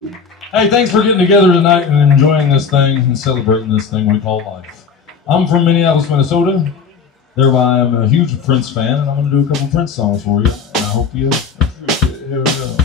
Hey, thanks for getting together tonight and enjoying this thing and celebrating this thing we call life. I'm from Minneapolis, Minnesota. Thereby, I'm a huge Prince fan, and I'm going to do a couple Prince songs for you. And I hope you appreciate it. Here we go.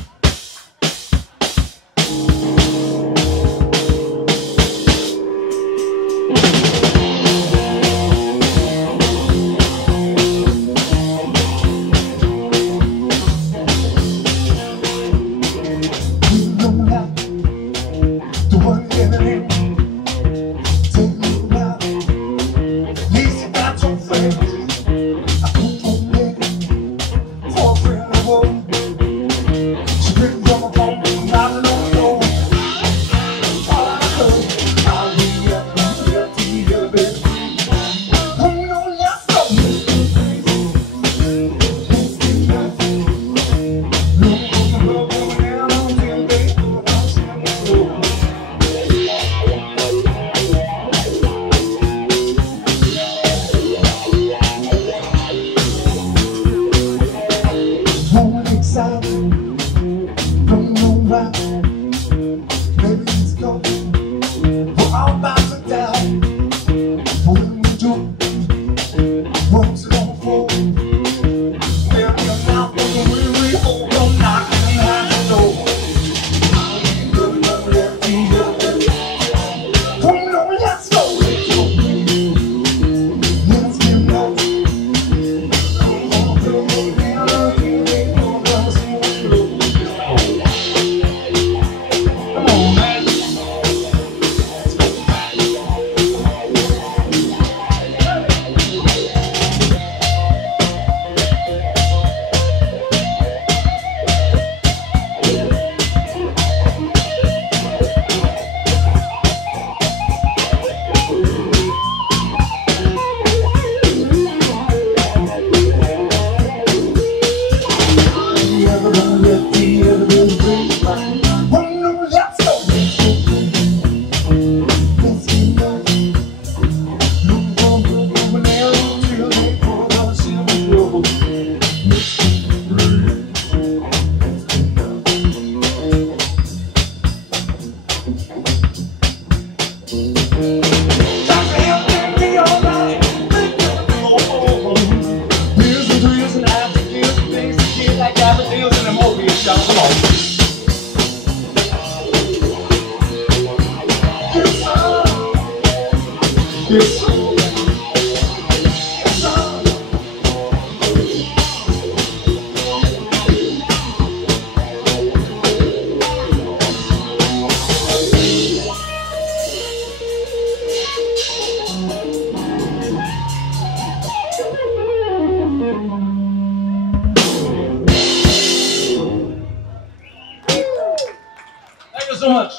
Thank you so much.